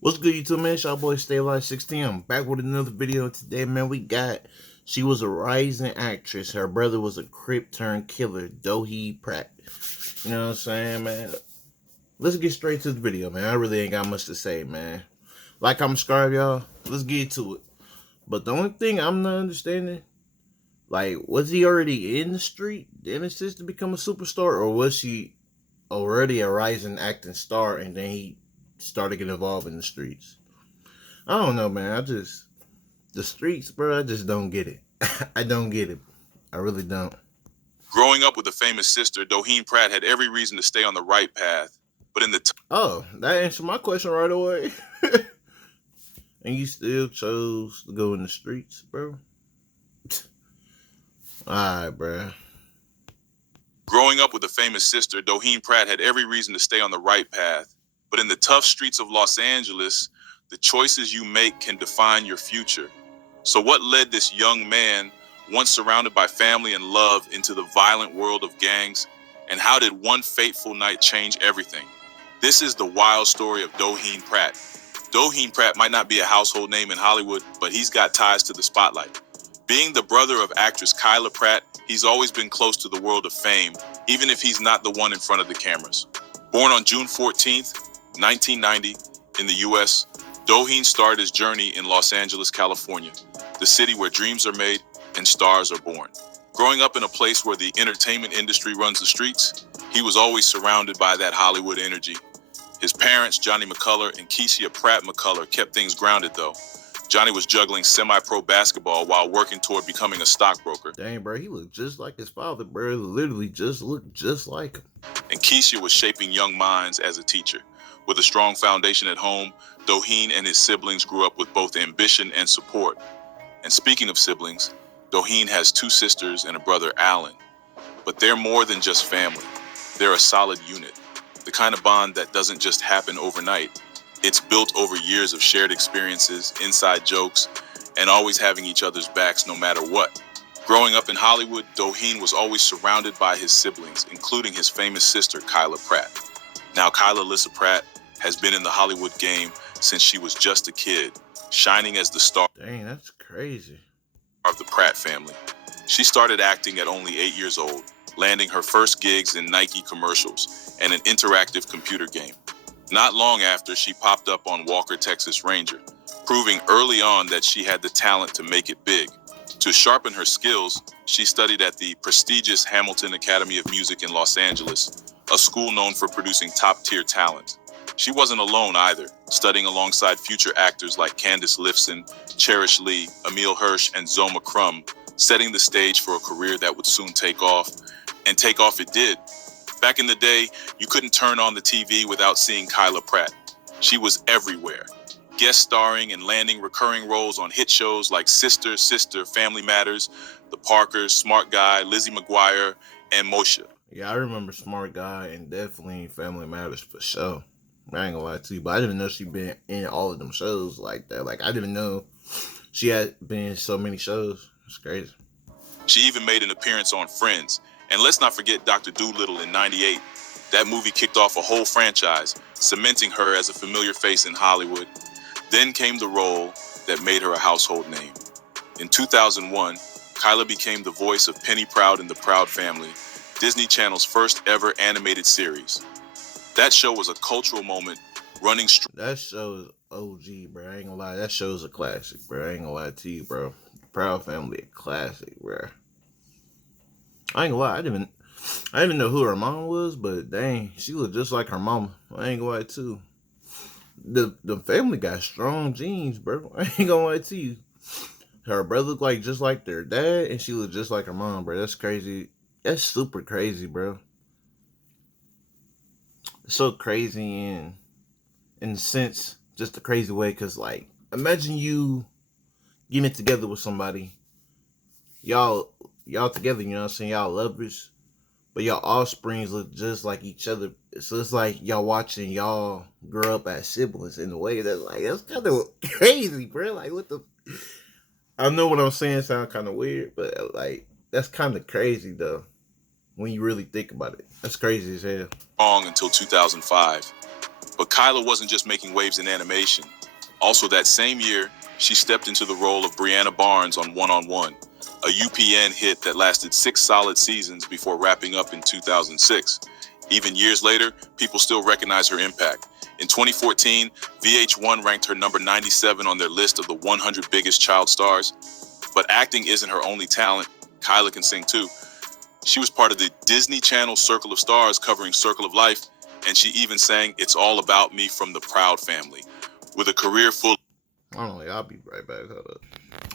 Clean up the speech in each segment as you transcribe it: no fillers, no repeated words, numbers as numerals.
What's good, YouTube, man? It's your boy Stay Alive 16. I'm back with another video today, man. She was a rising actress. Her brother was a Crip turned killer, Doheen Pratt. You know what I'm saying, man? Let's get straight to the video, man. I really ain't got much to say, man. Like, I'm subscribed, y'all. Let's get to it. But the only thing I'm not understanding, like, was he already in the street, then it's just to become a superstar, or was she already a rising acting star and then he started getting involved in the streets? I don't know, man. The streets, bro, I just don't get it. I don't get it. I really don't. Growing up with a famous sister, Doheen Pratt had every reason to stay on the right path. But in the Oh, that answered my question right away. And you still chose to go in the streets, bro? Alright, bro. Growing up with a famous sister, Doheen Pratt had every reason to stay on the right path. But in the tough streets of Los Angeles, the choices you make can define your future. So what led this young man, once surrounded by family and love, into the violent world of gangs? And how did one fateful night change everything? This is the wild story of Doheen Pratt. Doheen Pratt might not be a household name in Hollywood, but he's got ties to the spotlight. Being the brother of actress Kyla Pratt, he's always been close to the world of fame, even if he's not the one in front of the cameras. Born on June 14th, 1990, in the U.S., Doheen started his journey in Los Angeles, California, the city where dreams are made and stars are born. Growing up in a place where the entertainment industry runs the streets, he was always surrounded by that Hollywood energy. His parents, Johnny McCullough and Keisha Pratt McCullough, kept things grounded, though. Johnny was juggling semi-pro basketball while working toward becoming a stockbroker. Dang, bro, he looked just like his father, bro. Literally just looked just like him. And Keisha was shaping young minds as a teacher. With a strong foundation at home, Doheen and his siblings grew up with both ambition and support. And speaking of siblings, Doheen has two sisters and a brother, Alan. But they're more than just family. They're a solid unit. The kind of bond that doesn't just happen overnight. It's built over years of shared experiences, inside jokes, and always having each other's backs no matter what. Growing up in Hollywood, Doheen was always surrounded by his siblings, including his famous sister, Kyla Pratt. Now, Kyla Lissa Pratt has been in the Hollywood game since she was just a kid, shining as the star Dang, that's crazy. of the Pratt family. She started acting at only 8 years old, landing her first gigs in Nike commercials and an interactive computer game. Not long after, she popped up on Walker, Texas Ranger, proving early on that she had the talent to make it big. To sharpen her skills, she studied at the prestigious Hamilton Academy of Music in Los Angeles, a school known for producing top-tier talent. She wasn't alone either, studying alongside future actors like Candice Lifson, Cherish Lee, Emile Hirsch, and Zoma Crum, setting the stage for a career that would soon take off. And take off it did. Back in the day, you couldn't turn on the TV without seeing Kyla Pratt. She was everywhere, guest starring and landing recurring roles on hit shows like Sister, Family Matters, The Parkers, Smart Guy, Lizzie McGuire, and Moshe. Yeah, I remember Smart Guy and definitely Family Matters for sure. I ain't gonna lie to you, but I didn't know she been in all of them shows like that. Like, I didn't know she had been in so many shows. It's crazy. She even made an appearance on Friends. And let's not forget Dr. Dolittle in '98. That movie kicked off a whole franchise, cementing her as a familiar face in Hollywood. Then came the role that made her a household name. In 2001, Kyla became the voice of Penny Proud in The Proud Family, Disney Channel's first ever animated series. That show was a cultural moment, running strong. That show is OG, bro. I ain't gonna lie. That show's a classic, bro. I ain't gonna lie to you, bro. Proud Family, a classic, bro. I ain't gonna lie. I didn't even know who her mom was, but dang, she looked just like her mama. I ain't gonna lie to you. The family got strong genes, bro. I ain't gonna lie to you. Her brother looked like just like their dad, and she looked just like her mom, bro. That's crazy. That's super crazy, bro. It's so crazy in a sense, just a crazy way, cause like, imagine you getting together with somebody, y'all together, you know what I'm saying, y'all lovers, but y'all offsprings look just like each other. So it's like y'all watching y'all grow up as siblings in a way that's kind of crazy, bro. Like, what the? I know what I'm saying sound kind of weird, but like, that's kind of crazy though when you really think about it. That's crazy as hell. Until 2005. But Kyla wasn't just making waves in animation. Also that same year, she stepped into the role of Brianna Barnes on One on One, a UPN hit that lasted 6 solid seasons before wrapping up in 2006. Even years later, people still recognize her impact. In 2014, VH1 ranked her number 97 on their list of the 100 biggest child stars. But acting isn't her only talent. Kyla can sing too. She was part of the Disney Channel Circle of Stars covering Circle of Life, and she even sang It's All About Me from the Proud Family. With a career full I'll be right back. Hold up.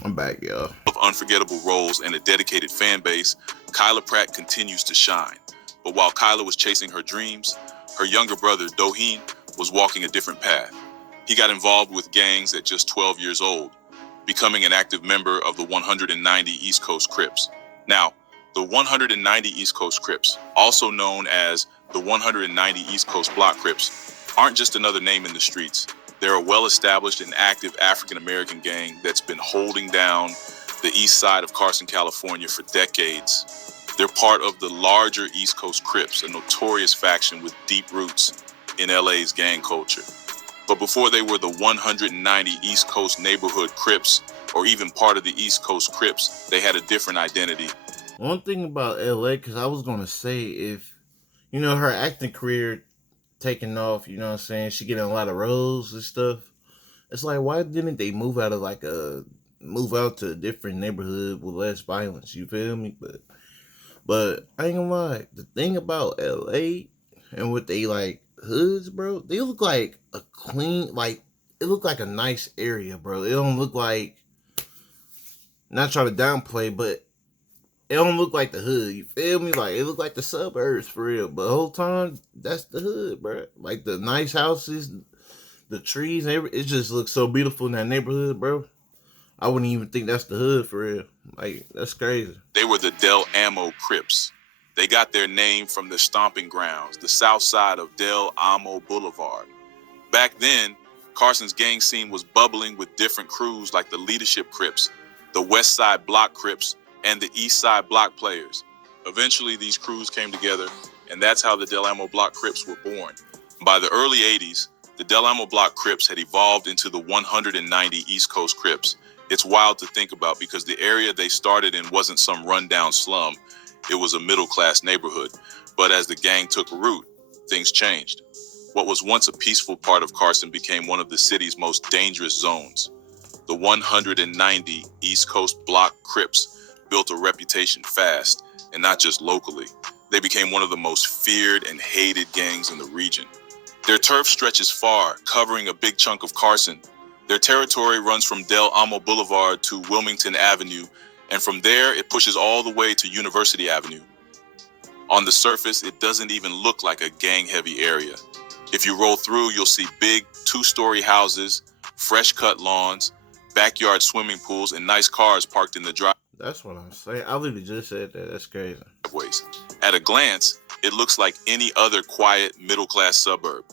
I'm back, y'all. Of unforgettable roles and a dedicated fan base, Kyla Pratt continues to shine. But while Kyla was chasing her dreams, her younger brother, Doheen, was walking a different path. He got involved with gangs at just 12 years old, becoming an active member of the 190 East Coast Crips. Now, the 190 East Coast Crips, also known as the 190 East Coast Block Crips, aren't just another name in the streets. They're a well-established and active African-American gang that's been holding down the east side of Carson, California for decades. They're part of the larger East Coast Crips, a notorious faction with deep roots in LA's gang culture. But before they were the 190 East Coast neighborhood Crips, or even part of the East Coast Crips, they had a different identity. One thing about LA, because I was going to say, if, her acting career taking off, you know what I'm saying, she getting a lot of roles and stuff, it's like, why didn't they move out to a different neighborhood with less violence, you feel me? But I ain't gonna lie, the thing about LA and what they like hoods, bro, they look like a clean, it look like a nice area, bro. It don't look like, not trying to downplay, but it don't look like the hood, you feel me? Like, it look like the suburbs for real, but the whole time, that's the hood, bro. Like, the nice houses, the trees, it just looks so beautiful in that neighborhood, bro. I wouldn't even think that's the hood for real. Like, that's crazy. They were the Del Amo Crips. They got their name from the stomping grounds, the south side of Del Amo Boulevard. Back then, Carson's gang scene was bubbling with different crews like the Leadership Crips, the West Side Block Crips, and the East Side Block Players. Eventually, these crews came together, and that's how the Del Amo Block Crips were born. By the early 80s, the Del Amo Block Crips had evolved into the 190 East Coast Crips. It's wild to think about because the area they started in wasn't some rundown slum. It was a middle-class neighborhood. But as the gang took root, things changed. What was once a peaceful part of Carson became one of the city's most dangerous zones. The 190 East Coast Block Crips built a reputation fast, and not just locally. They became one of the most feared and hated gangs in the region. Their turf stretches far, covering a big chunk of Carson. Their territory runs from Del Amo Boulevard to Wilmington Avenue, and from there it pushes all the way to University Avenue. On the surface, it doesn't even look like a gang-heavy area. If you roll through, you'll see big 2-story houses, fresh-cut lawns, backyard swimming pools, and nice cars parked in the driveway. That's what I'm saying. I literally just said that. That's crazy. At a glance, it looks like any other quiet, middle-class suburb.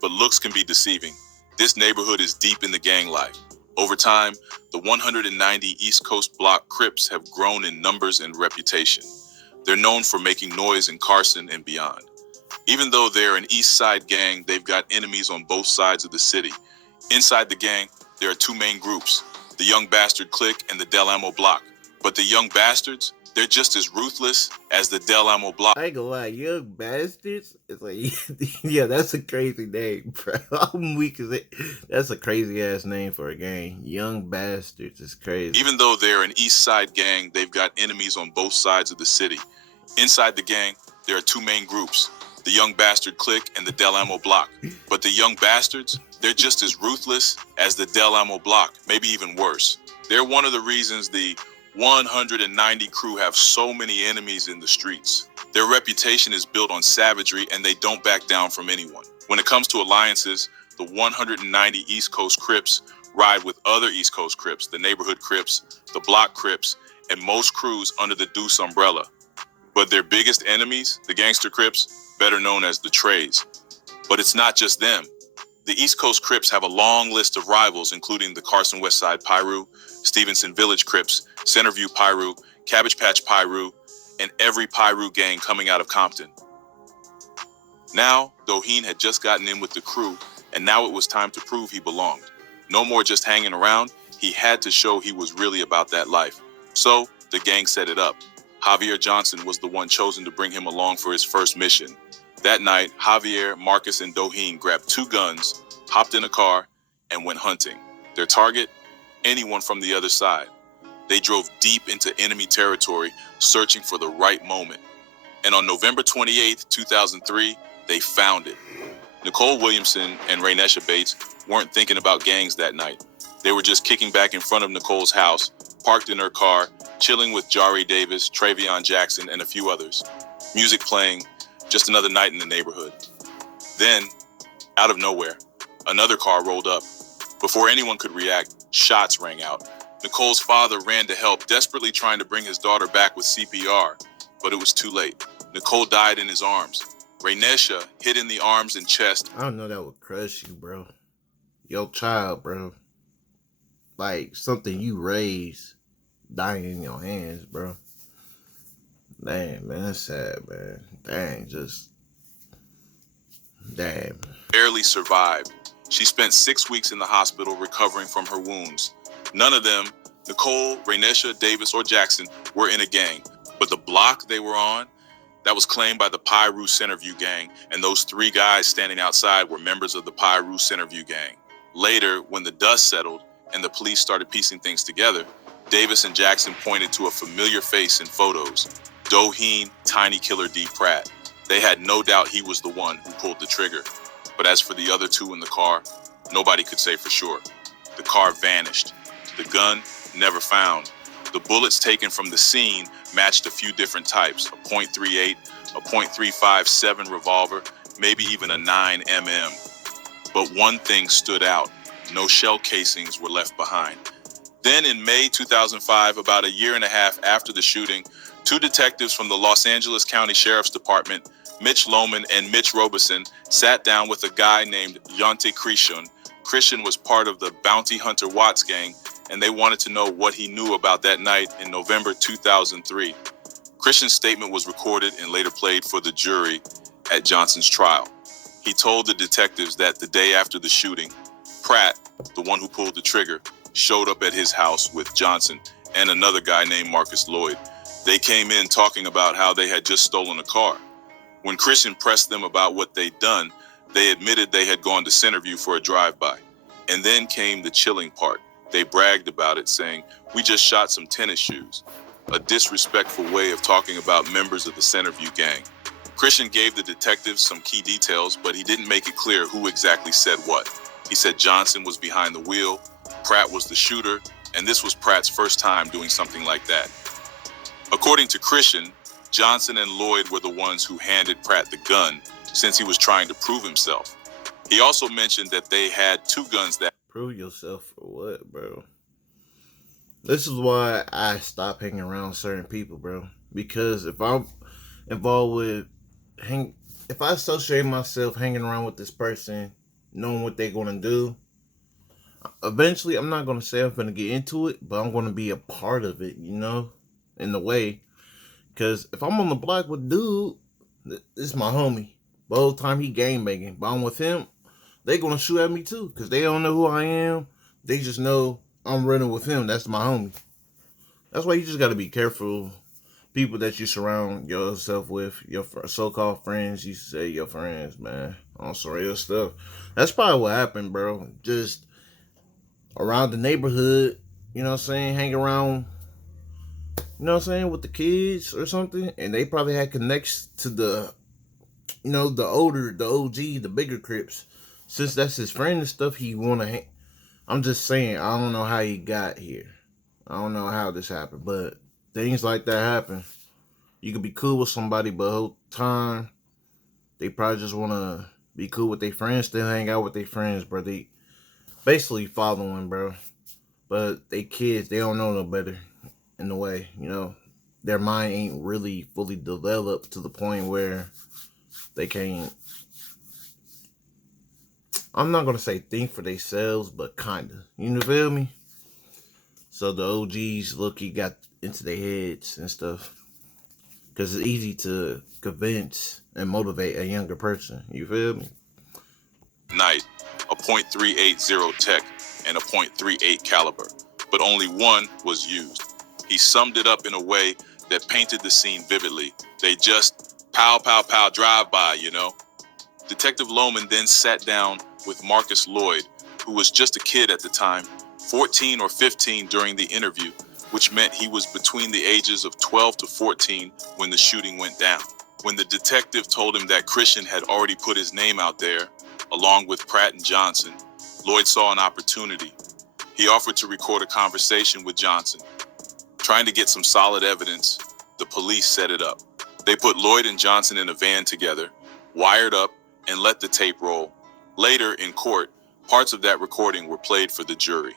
But looks can be deceiving. This neighborhood is deep in the gang life. Over time, the 190 East Coast Block Crips have grown in numbers and reputation. They're known for making noise in Carson and beyond. Even though they're an East Side gang, they've got enemies on both sides of the city. Inside the gang, there are 2 main groups, the Young Bastard Clique and the Del Amo Block. But the Young Bastards, they're just as ruthless as the Del Amo Block. I ain't gonna lie, Young Bastards? It's like, yeah, that's a crazy name, bro. I'm weak as it. That's a crazy ass name for a gang. Young Bastards is crazy. Even though they're an East Side gang, they've got enemies on both sides of the city. Inside the gang, there are 2 main groups, the Young Bastard Clique and the Del Amo Block. But the Young Bastards, they're just as ruthless as the Del Amo Block, maybe even worse. They're one of the reasons the 190 crew have so many enemies in the streets. Their reputation is built on savagery and they don't back down from anyone. When it comes to alliances, the 190 East Coast Crips ride with other East Coast Crips, the neighborhood Crips, the block Crips, and most crews under the Deuce umbrella. But their biggest enemies, the gangster Crips, better known as the Trays. But it's not just them. The East Coast Crips have a long list of rivals, including the Carson West Side Piru, Stevenson Village Crips, Centerview Piru, Cabbage Patch Piru, and every Piru gang coming out of Compton. Now, Doheen had just gotten in with the crew, and now it was time to prove he belonged. No more just hanging around, he had to show he was really about that life. So, the gang set it up. Javier Johnson was the one chosen to bring him along for his first mission. That night, Javier, Marcus, and Doheen grabbed 2 guns, hopped in a car, and went hunting. Their target? Anyone from the other side. They drove deep into enemy territory, searching for the right moment. And on November 28, 2003, they found it. Nicole Williamson and Raynesha Bates weren't thinking about gangs that night. They were just kicking back in front of Nicole's house, parked in her car, chilling with Jari Davis, Travion Jackson, and a few others. Music playing, just another night in the neighborhood. Then, out of nowhere, another car rolled up. Before anyone could react, shots rang out. Nicole's father ran to help, desperately trying to bring his daughter back with CPR, but it was too late. Nicole died in his arms. Raynesha, hit in the arms and chest. I don't know, that would crush you, bro. Your child, bro. Like, something you raised dying in your hands, bro. Damn, man, that's sad, man. Damn. Barely survived. She spent 6 weeks in the hospital recovering from her wounds. None of them, Nicole, Raynesha, Davis, or Jackson, were in a gang. But the block they were on, that was claimed by the Piru Centerview gang, and those 3 guys standing outside were members of the Piru Centerview gang. Later, when the dust settled and the police started piecing things together, Davis and Jackson pointed to a familiar face in photos, Doheen Tiny Killer D. Pratt. They had no doubt he was the one who pulled the trigger. But as for the other 2 in the car, nobody could say for sure. The car vanished. The gun, never found. The bullets taken from the scene matched a few different types, a .38, a .357 revolver, maybe even a 9mm. But one thing stood out. No shell casings were left behind. Then in May 2005, about a year and a half after the shooting, 2 detectives from the Los Angeles County Sheriff's Department, Mitch Lohman and Mitch Robeson, sat down with a guy named Yonte Christian. Christian was part of the Bounty Hunter Watts gang, and they wanted to know what he knew about that night in November 2003. Christian's statement was recorded and later played for the jury at Johnson's trial. He told the detectives that the day after the shooting, Pratt, the one who pulled the trigger, showed up at his house with Johnson and another guy named Marcus Lloyd. They came in talking about how they had just stolen a car. When Christian pressed them about what they'd done, they admitted they had gone to Centerview for a drive-by. And then came the chilling part. They bragged about it, saying, "We just shot some tennis shoes." A disrespectful way of talking about members of the Centerview gang. Christian gave the detectives some key details, but he didn't make it clear who exactly said what. He said Johnson was behind the wheel, Pratt was the shooter, and this was Pratt's first time doing something like that. According to Christian, Johnson and Lloyd were the ones who handed Pratt the gun since he was trying to prove himself. He also mentioned that they had 2 guns that... Prove yourself for what, bro? This is why I stop hanging around certain people, bro. Because if I'm involved with... If I associate myself hanging around with this person, knowing what they're going to do, eventually I'm not going to say I'm going to get into it, but I'm going to be a part of it, you know? In the way. Because if I'm on the block with dude, this is my homie. The whole time he gang banging. But I'm with him, they gonna shoot at me too. Because they don't know who I am. They just know I'm running with him. That's my homie. That's why you just gotta be careful. People that you surround yourself with, your so-called friends, you say your friends, man. On some real stuff. That's probably what happened, bro. Just around the neighborhood, you know what I'm saying? Hang around, you know what I'm saying, with the kids or something. And they probably had connects to the, you know, the OG, the bigger Crips. Since that's his friend and stuff, he wanna I'm just saying, I don't know how he got here. I don't know how this happened, but things like that happen. You could be cool with somebody, but the whole time, they probably just wanna be cool with their friends, still hang out with their friends, bro. They basically following, bro. But they kids, they don't know no better in a way, you know. Their mind ain't really fully developed to the point where they can't, I'm not going to say think for themselves, but kind of. You feel me? So the OGs, look, he got into their heads and stuff. Because it's easy to convince and motivate a younger person. You feel me? Night, a .380 Tech, and a .38 caliber, but only one was used. He summed it up in a way that painted the scene vividly. They just pow, pow, pow, drive by, you know. Detective Lohman then sat down with Marcus Lloyd, who was just a kid at the time, 14 or 15 during the interview, which meant he was between the ages of 12 to 14 when the shooting went down. When the detective told him that Christian had already put his name out there, along with Pratt and Johnson, Lloyd saw an opportunity. He offered to record a conversation with Johnson. Trying to get some solid evidence, the police set it up. They put Lloyd and Johnson in a van together, wired up, and let the tape roll. Later, in court, parts of that recording were played for the jury.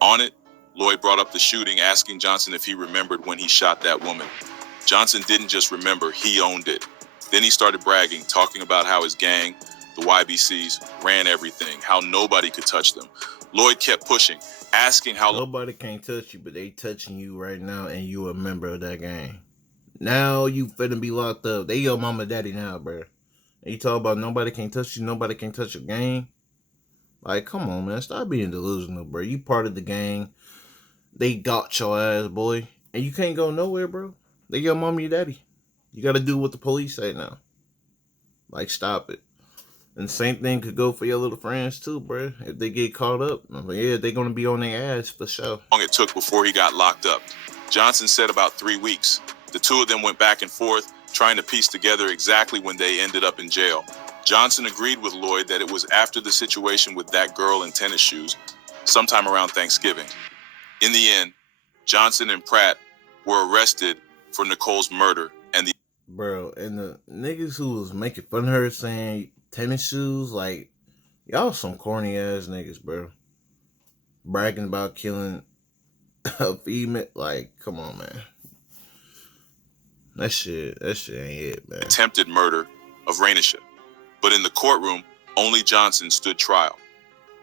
On it, Lloyd brought up the shooting, asking Johnson if he remembered when he shot that woman. Johnson didn't just remember, he owned it. Then he started bragging, talking about how his gang, the YBCs, ran everything, how nobody could touch them. Lloyd kept pushing, asking how nobody can't touch you, but they touching you right now, and you a member of that gang. Now you finna be locked up. They your mama daddy now, bro. And you talk about nobody can touch you, nobody can touch your gang. Like, come on, man. Stop being delusional, bro. You part of the gang. They got your ass, boy. And you can't go nowhere, bro. They your mom, your daddy. You gotta do what the police say now. Like, stop it. And the same thing could go for your little friends, too, bro. If they get caught up, yeah, they're gonna be on their ass for sure. How long it took before he got locked up. Johnson said about 3 weeks. The two of them went back and forth, trying to piece together exactly when they ended up in jail. Johnson agreed with Lloyd that it was after the situation with that girl in tennis shoes, sometime around Thanksgiving. In the end, Johnson and Pratt were arrested for Nicole's murder and the... Bro, and the niggas who was making fun of her saying tennis shoes, like, y'all some corny ass niggas, bro. Bragging about killing a female, like, come on, man. That shit ain't it, man. Attempted murder of Rainisha. But in the courtroom, only Johnson stood trial.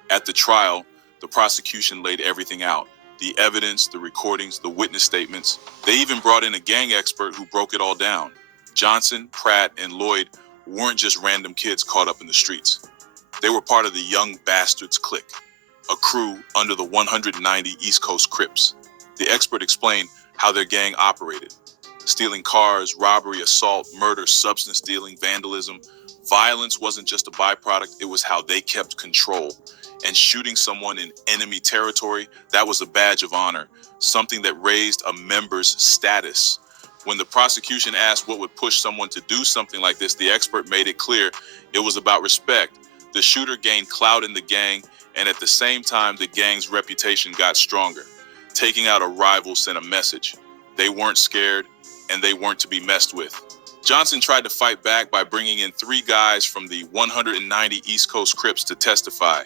At the trial, the prosecution laid everything out. The evidence, the recordings, the witness statements. They even brought in a gang expert who broke it all down. Johnson, Pratt, and Lloyd weren't just random kids caught up in the streets. They were part of the Young Bastards clique, a crew under the 190 East Coast Crips. The expert explained how their gang operated. Stealing cars, robbery, assault, murder, substance dealing, vandalism. Violence wasn't just a byproduct, it was how they kept control. And shooting someone in enemy territory, that was a badge of honor, something that raised a member's status. When the prosecution asked what would push someone to do something like this, the expert made it clear it was about respect. The shooter gained clout in the gang, and at the same time, the gang's reputation got stronger. Taking out a rival sent a message. They weren't scared, and they weren't to be messed with. Johnson tried to fight back by bringing in 3 guys from the 190 East Coast Crips to testify.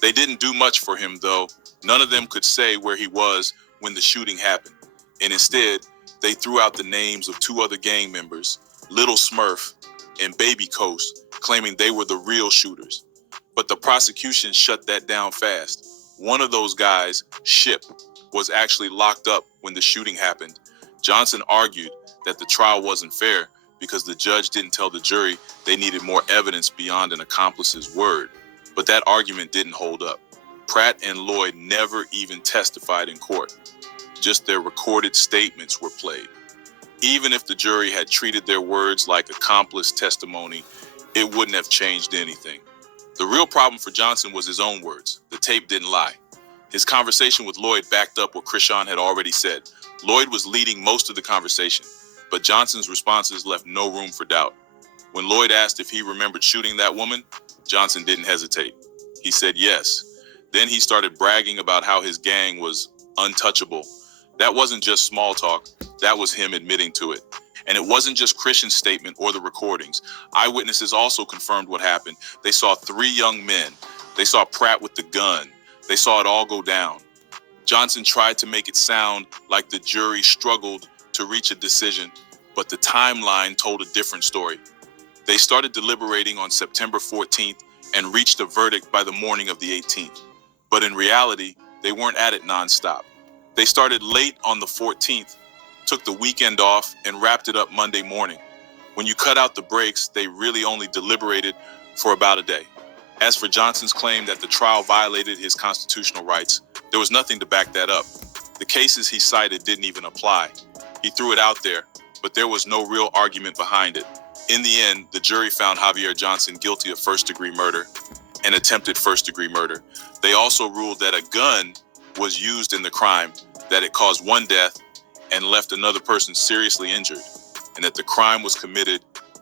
They didn't do much for him, though. None of them could say where he was when the shooting happened. And instead, they threw out the names of 2 other gang members, Little Smurf and Baby Coast, claiming they were the real shooters. But the prosecution shut that down fast. One of those guys, Ship, was actually locked up when the shooting happened. Johnson argued that the trial wasn't fair because the judge didn't tell the jury they needed more evidence beyond an accomplice's word. But that argument didn't hold up. Pratt and Lloyd never even testified in court. Just their recorded statements were played. Even if the jury had treated their words like accomplice testimony, it wouldn't have changed anything. The real problem for Johnson was his own words. The tape didn't lie. His conversation with Lloyd backed up what Krishan had already said. Lloyd was leading most of the conversation, but Johnson's responses left no room for doubt. When Lloyd asked if he remembered shooting that woman, Johnson didn't hesitate. He said yes. Then he started bragging about how his gang was untouchable. That wasn't just small talk, that was him admitting to it. And it wasn't just Christian's statement or the recordings. Eyewitnesses also confirmed what happened. They saw 3 young men. They saw Pratt with the gun. They saw it all go down. Johnson tried to make it sound like the jury struggled to reach a decision, but the timeline told a different story. They started deliberating on September 14th and reached a verdict by the morning of the 18th. But in reality, they weren't at it nonstop. They started late on the 14th, took the weekend off, and wrapped it up Monday morning. When you cut out the breaks, they really only deliberated for about a day. As for Johnson's claim that the trial violated his constitutional rights, there was nothing to back that up. The cases he cited didn't even apply. He threw it out there, but there was no real argument behind it. In the end, the jury found Javier Johnson guilty of first-degree murder and attempted first-degree murder. They also ruled that a gun was used in the crime, that it caused one death and left another person seriously injured, and that the crime was committed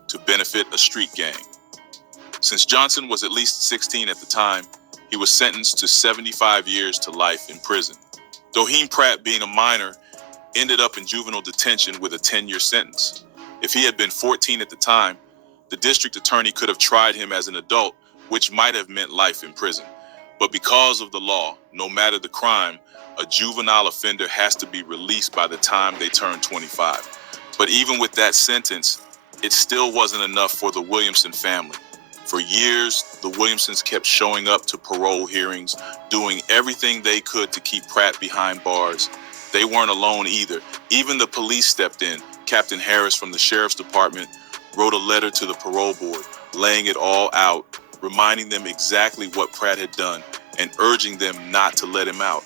to benefit a street gang. Since Johnson was at least 16 at the time, he was sentenced to 75 years to life in prison. Doheen Pratt, being a minor, ended up in juvenile detention with a 10-year sentence. If he had been 14 at the time, the district attorney could have tried him as an adult, which might have meant life in prison. But because of the law, no matter the crime, a juvenile offender has to be released by the time they turn 25. But even with that sentence, it still wasn't enough for the Williamson family. For years, the Williamsons kept showing up to parole hearings, doing everything they could to keep Pratt behind bars. They weren't alone either. Even the police stepped in. Captain Harris from the Sheriff's Department wrote a letter to the parole board, laying it all out, reminding them exactly what Pratt had done and urging them not to let him out.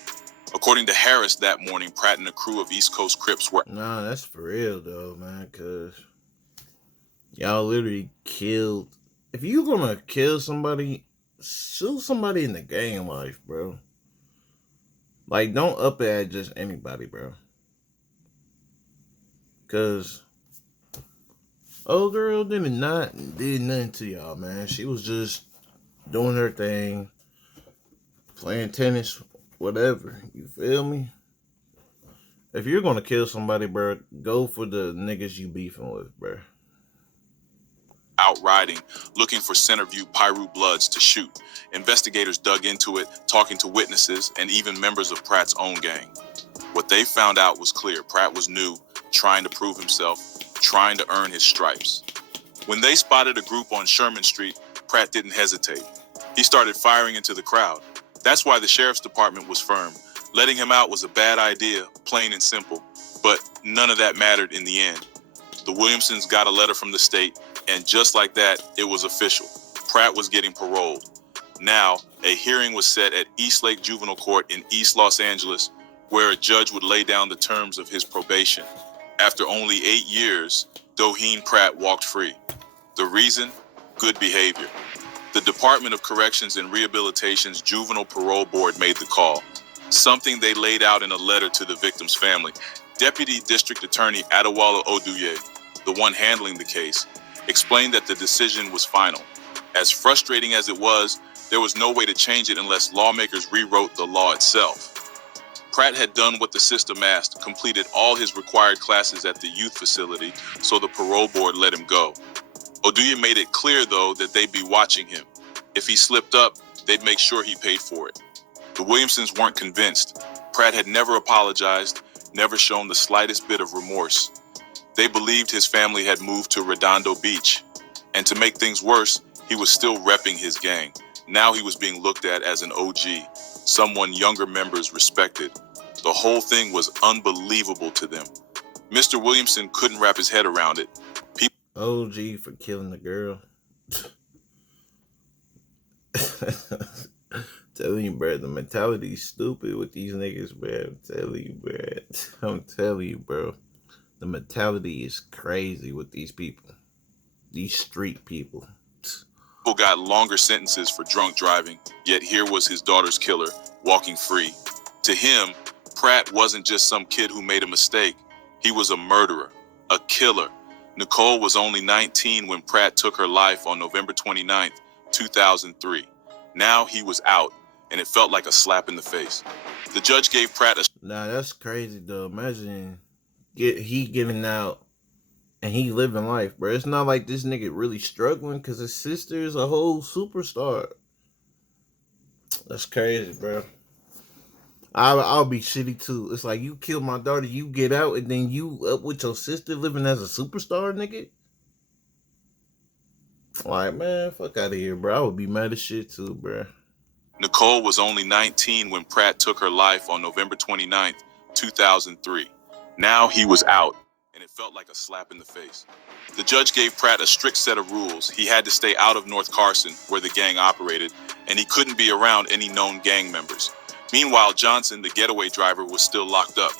According to Harris that morning, Pratt and a crew of East Coast Crips were... Nah, that's for real though, man, because y'all literally killed... If you're gonna kill somebody, shoot somebody in the gang life, bro. Like, don't up it at just anybody, bro. Because old girl did nothing to y'all, man. She was just doing her thing, playing tennis, whatever. You feel me? If you're gonna kill somebody, bro, go for the niggas you beefing with, bro. Out riding, looking for Centerview Piru Bloods to shoot. Investigators dug into it, talking to witnesses and even members of Pratt's own gang. What they found out was clear. Pratt was new, trying to prove himself, trying to earn his stripes. When they spotted a group on Sherman Street, Pratt didn't hesitate. He started firing into the crowd. That's why the Sheriff's Department was firm. Letting him out was a bad idea, plain and simple. But none of that mattered in the end. The Williamsons got a letter from the state, and just like that, it was official. Pratt was getting paroled. Now, a hearing was set at Eastlake Juvenile Court in East Los Angeles, where a judge would lay down the terms of his probation. After only 8 years, Doheen Pratt walked free. The reason? Good behavior. The Department of Corrections and Rehabilitation's Juvenile Parole Board made the call, something they laid out in a letter to the victim's family. Deputy District Attorney Adewale Oduye, the one handling the case, explained that the decision was final. As frustrating as it was, there was no way to change it unless lawmakers rewrote the law itself. Pratt had done what the system asked, completed all his required classes at the youth facility, so the parole board let him go. Oduye made it clear, though, that they'd be watching him. If he slipped up, they'd make sure he paid for it. The Williamsons weren't convinced. Pratt had never apologized, never shown the slightest bit of remorse. They believed his family had moved to Redondo Beach. And to make things worse, he was still repping his gang. Now he was being looked at as an OG, someone younger members respected. The whole thing was unbelievable to them. Mr. Williamson couldn't wrap his head around it. OG for killing the girl. Telling you, bro, the mentality's stupid with these niggas, bro. I'm telling you, bro. The mentality is crazy with these people. These street people. People got longer sentences for drunk driving, yet here was his daughter's killer, walking free. To him, Pratt wasn't just some kid who made a mistake. He was a murderer, a killer. Nicole was only 19 when Pratt took her life on November 29th, 2003. Now he was out, and it felt like a slap in the face. The judge gave Pratt a... Nah, that's crazy, though. Imagine he getting out and he living life, bro. It's not like this nigga really struggling because his sister is a whole superstar. That's crazy, bro. I'll be shitty too. It's like you kill my daughter, you get out, and then you up with your sister living as a superstar, nigga. Like, man, fuck out of here, bro. I would be mad as shit too, bro. Nicole was only 19 when Pratt took her life on November 29th, 2003. Now he was out, and it felt like a slap in the face. The judge gave Pratt a strict set of rules. He had to stay out of North Carson, where the gang operated, and he couldn't be around any known gang members. Meanwhile, Johnson, the getaway driver, was still locked up.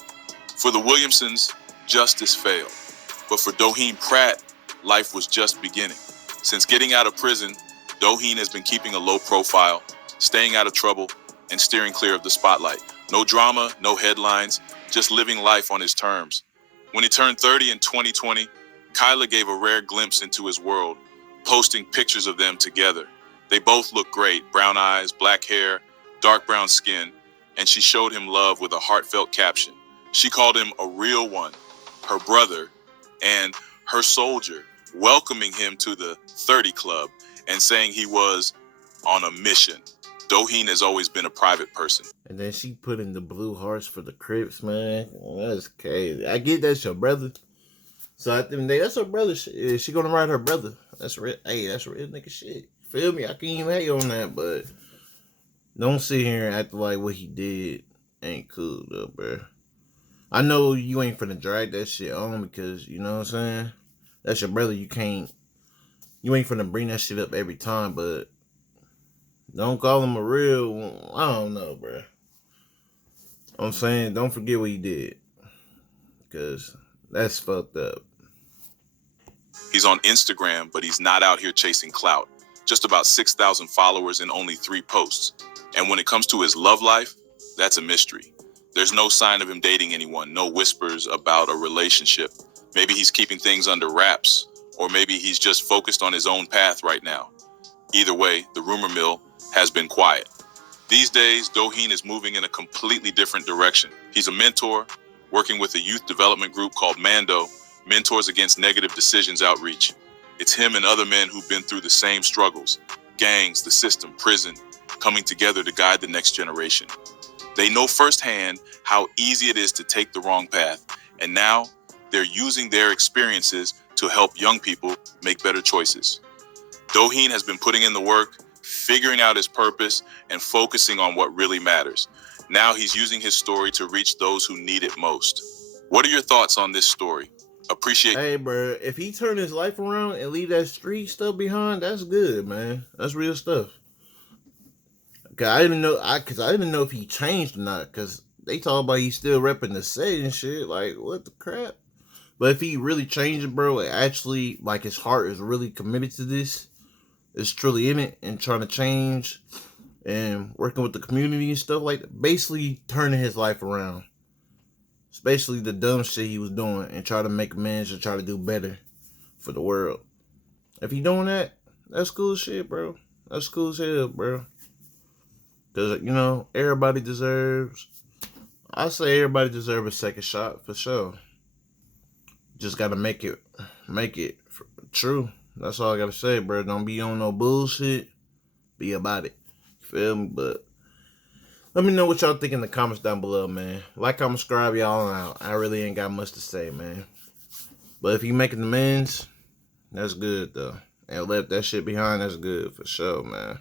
For the Williamsons, justice failed. But for Doheen Pratt, life was just beginning. Since getting out of prison, Doheen has been keeping a low profile, staying out of trouble, and steering clear of the spotlight. No drama, no headlines, just living life on his terms. When he turned 30 in 2020, Kyla gave a rare glimpse into his world, posting pictures of them together. They both look great, brown eyes, black hair, dark brown skin, and she showed him love with a heartfelt caption. She called him a real one, her brother, and her soldier, welcoming him to the 30 Club and saying he was on a mission. Doheen has always been a private person. And then she put in the blue hearts for the Crips, man. That's crazy. I get that's your brother. So at the end of the day, that's her brother. She gonna ride her brother. That's real. Hey, that's real nigga shit. Feel me? I can't even hate on that, but don't sit here and act like what he did ain't cool though, bro. I know you ain't finna drag that shit on because, you know what I'm saying? That's your brother. You ain't finna bring that shit up every time, but don't call him a real, I don't know, bro. I'm saying, don't forget what he did. Because that's fucked up. He's on Instagram, but he's not out here chasing clout. Just about 6,000 followers and only 3 posts. And when it comes to his love life, that's a mystery. There's no sign of him dating anyone, no whispers about a relationship. Maybe he's keeping things under wraps, or maybe he's just focused on his own path right now. Either way, the rumor mill has been quiet. These days, Doheen is moving in a completely different direction. He's a mentor, working with a youth development group called Mando, Mentors Against Negative Decisions Outreach. It's him and other men who've been through the same struggles, gangs, the system, prison, coming together to guide the next generation. They know firsthand how easy it is to take the wrong path, and now they're using their experiences to help young people make better choices. Doheen has been putting in the work, figuring out his purpose, and focusing on what really matters. Now he's using his story to reach those who need it most. What are your thoughts on this story? Hey, bro, if he turn his life around and leave that street stuff behind, that's good, man. That's real stuff. Cause I didn't know if he changed or not. Cause they talk about he's still repping the set and shit. Like, what the crap? But if he really changed it, bro, actually, like, his heart is really committed to this, is truly in it and trying to change and working with the community and stuff like that, basically turning his life around. Especially the dumb shit he was doing and try to make amends and try to do better for the world. If he doing that, that's cool shit, bro. That's cool as hell, bro. Because, you know, everybody deserves a second shot for sure. Just got to make it true. That's all I got to say, bro. Don't be on no bullshit. Be about it. Feel me? But let me know what y'all think in the comments down below, man. Like, comment, subscribe, y'all out. I really ain't got much to say, man. But if you making amends, that's good, though. And left that shit behind, that's good for sure, man.